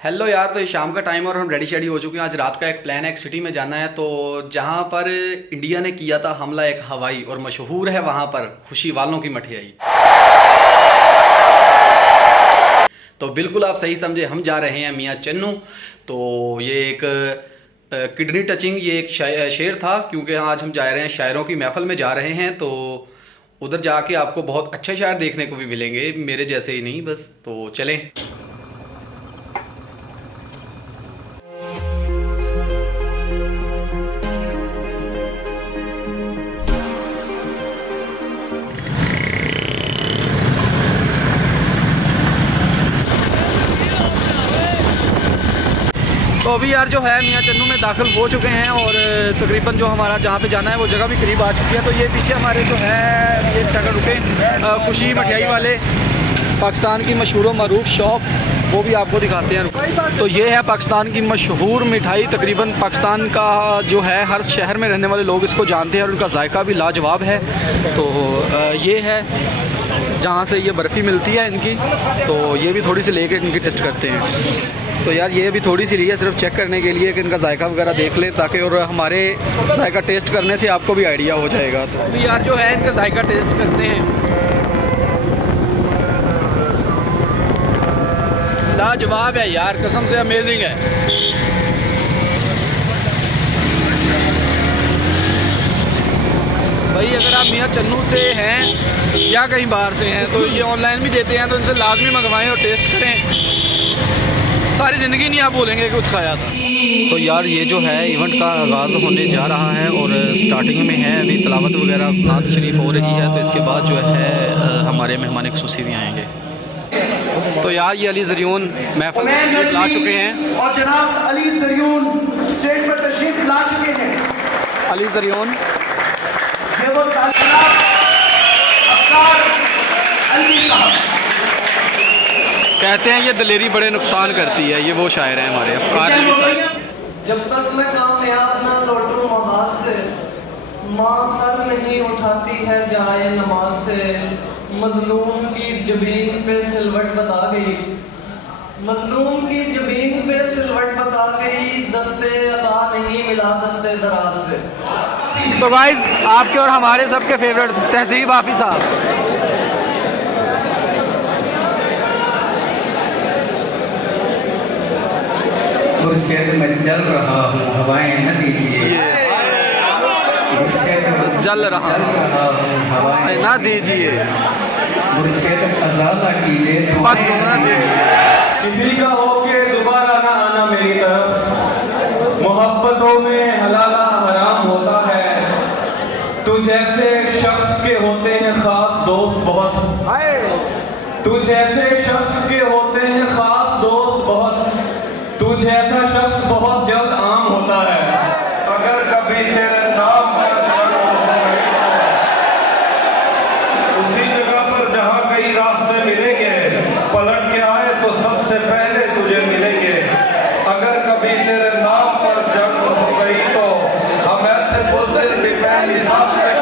Hello यार, तो ये शाम का टाइम और हम रेडी शेडी हो चुके हैं। आज रात का एक प्लान है, एक सिटी में जाना है, तो जहाँ पर इंडिया ने किया था हमला एक हवाई, और मशहूर है वहाँ पर खुशी वालों की मठियाई। तो बिल्कुल आप सही समझे, हम जा रहे हैं मियाँ चन्नू। तो ये एक किडनी टचिंग ये एक शेर था, क्योंकि आज हम जा रहे हैं शायरों की महफिल में जा रहे हैं। तो उधर जाके आपको बहुत अच्छे शायर देखने को भी मिलेंगे, मेरे जैसे ही नहीं बस। तो चलें। तो अभी यार जो है मियाँ चन्नू में दाखिल हो चुके हैं, और तकरीबन जो हमारा जहाँ पे जाना है वो जगह भी करीब आ चुकी है। तो ये पीछे हमारे जो है ये जगह रुके खुशी मठियाई वाले, पाकिस्तान की मशहूर मरूफ शॉप, वो भी आपको दिखाते हैं। तो ये है पाकिस्तान की मशहूर मिठाई। तकरीबन पाकिस्तान का जो है हर शहर में रहने वाले लोग इसको जानते हैं, और उनका जायका भी लाजवाब है। तो ये है जहाँ से ये बर्फ़ी मिलती है इनकी। तो ये भी थोड़ी सी लेके इनकी टेस्ट करते हैं। तो यार ये भी थोड़ी सी ली है सिर्फ चेक करने के लिए कि इनका जायका वगैरह देख लें, ताकि और हमारे जायका टेस्ट करने से आपको भी आइडिया हो जाएगा। तो अभी यार जो है इनका जायका टेस्ट करते हैं। लाजवाब है यार, कसम से अमेजिंग है। भाई अगर आप मियाँ चन्नू से हैं या कहीं बाहर से हैं तो ये ऑनलाइन भी देते हैं, तो इनसे लाजमी मंगवाएं और टेस्ट करें। सारी ज़िंदगी नहीं आप बोलेंगे कि कुछ खाया था। तो यार ये जो है इवेंट का आगाज़ होने जा रहा है, और स्टार्टिंग में है अभी तलावत वगैरह नात शरीफ हो रही है। तो इसके बाद जो है हमारे मेहमान खुसूसी भी आएंगे। तो यार ये अली ज़रियून महफिल में ला चुके हैं, और जनाब अली ज़रियून स्टेज पर तशरीफ ला चुके हैं। अली ज़रियून ये वो अफ्तार अली साहब कहते हैं ये दिलेरी बड़े नुकसान करती है। ये वो शायर हैं हमारे अफ्तार अली साहब। जब तक मैं कामयाब ना लौटूं मबाद से, माँ सर नहीं उठाती है जाए नमाज से। मजलूम की जबीन पे सिलवट बता गई, मजलूम की जबीन पे सिलवट बता गई। दस्ते अदा नहीं मिला दस्ते दराज से। तो गाइस आपके और हमारे सबके फेवरेट तहजीब हाफिज साहब। मुर्शिद में जल रहा हूँ हवाएं न दीजिए, जल रहा हूँ हवाएं ना दीजिए, मुर्शिद अज़ाला कीजिए। किसी का हो के दोबारा ना आना मेरी तरफ, मोहब्बतों में हलाला हराम होता है। तू जैसे शख्स के होते हैं खास दोस्त बहुत, तू जैसे शख्स के होते हैं खास दोस्त बहुत, तू जैसा शख्स बहुत जल्द आम होता है। अगर कभी तेरे नाम पर उसी जगह पर जहाँ कई रास्ते मिलेंगे, पलट के आए तो सबसे पहले तुझे मिलेंगे। अगर कभी तेरे नाम पर जंग हो गई तो हम ऐसे बुज़दिल भी पहली साथ में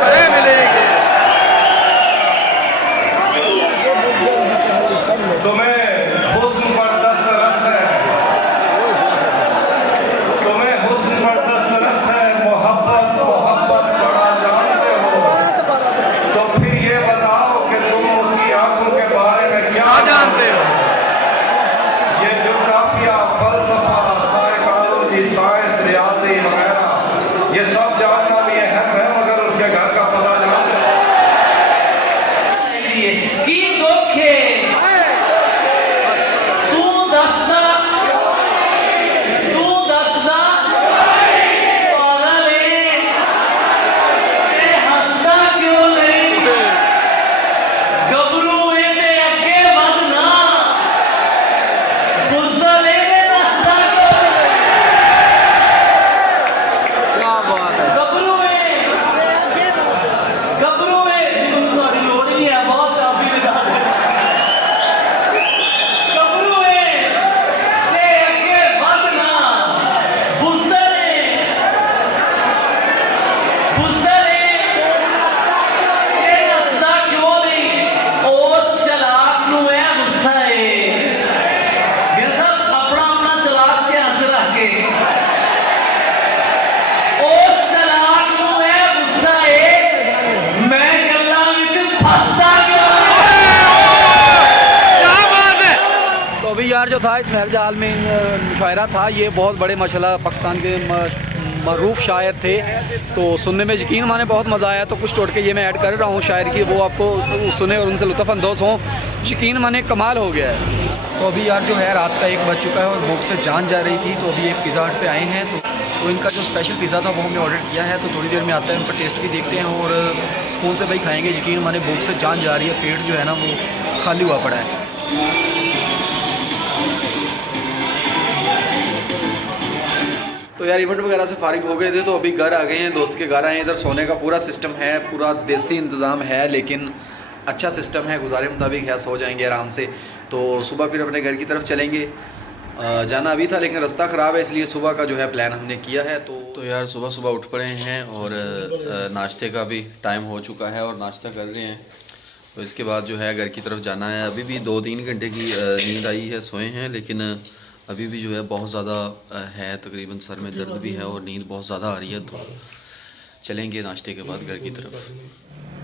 यार जो था इस महरज हाल में मुशायरा था, ये बहुत बड़े माशाल्लाह पाकिस्तान के मरूफ शायर थे, तो सुनने में यकीन माने बहुत मज़ा आया। तो कुछ टोटके ये मैं ऐड कर रहा हूँ शायर की, वो आपको सुने और उनसे लुत्फ़अंदोज़ हों। यकीन माने कमाल हो गया है। तो अभी यार जो है रात का 1 बज चुका है और भूख से जान जा रही थी, तो अभी एक पिज़्ज़ा हट पे आए हैं। तो इनका जो स्पेशल पिज़्ज़ा था वो हमने ऑर्डर किया है, तो थोड़ी देर में आता है, उन पर टेस्ट भी देखते हैं और सुकून से भाई खाएँगे। यकीन माने भूख से जान जा रही है, पेट जो है ना वो खाली हुआ पड़ा है। तो यार इवेंट वगैरह से फारिग हो गए थे, तो अभी घर आ गए हैं, दोस्त के घर आए हैं। इधर सोने का पूरा सिस्टम है, पूरा देसी इंतज़ाम है, लेकिन अच्छा सिस्टम है, गुजारे मुताबिक है, सो जाएंगे आराम से। तो सुबह फिर अपने घर की तरफ चलेंगे। जाना अभी था लेकिन रास्ता ख़राब है, इसलिए सुबह का जो है प्लान हमने किया है। तो यार सुबह सुबह उठ पड़े हैं और नाश्ते का भी टाइम हो चुका है और नाश्ता कर रहे हैं। तो इसके बाद जो है घर की तरफ जाना है। अभी भी 2-3 घंटे की नींद आई है, सोए हैं, लेकिन अभी भी जो है बहुत ज़्यादा है, तकरीबन सर में दर्द भी है और नींद बहुत ज़्यादा आ रही है। तो चलेंगे नाश्ते के बाद घर की तरफ।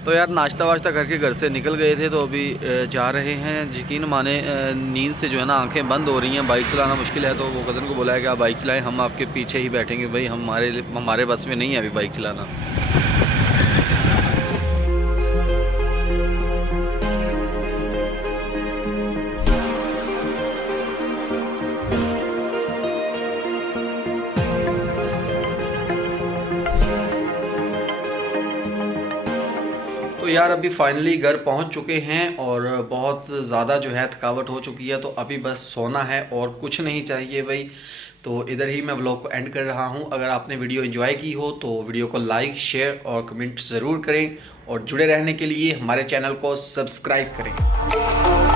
तो यार नाश्ता वाश्ता करके घर से निकल गए थे, तो अभी जा रहे हैं। यकीन माने नींद से जो है ना आंखें बंद हो रही हैं, बाइक चलाना मुश्किल है। तो वो कज़न को बोला है कि आप बाइक चलाएं, हम आपके पीछे ही बैठेंगे। भाई हमारे बस में नहीं है अभी बाइक चलाना। तो यार अभी फाइनली घर पहुंच चुके हैं और बहुत ज़्यादा जो है थकावट हो चुकी है, तो अभी बस सोना है और कुछ नहीं चाहिए भाई। तो इधर ही मैं व्लॉग को एंड कर रहा हूं। अगर आपने वीडियो एंजॉय की हो तो वीडियो को लाइक, शेयर और कमेंट ज़रूर करें और जुड़े रहने के लिए हमारे चैनल को सब्सक्राइब करें।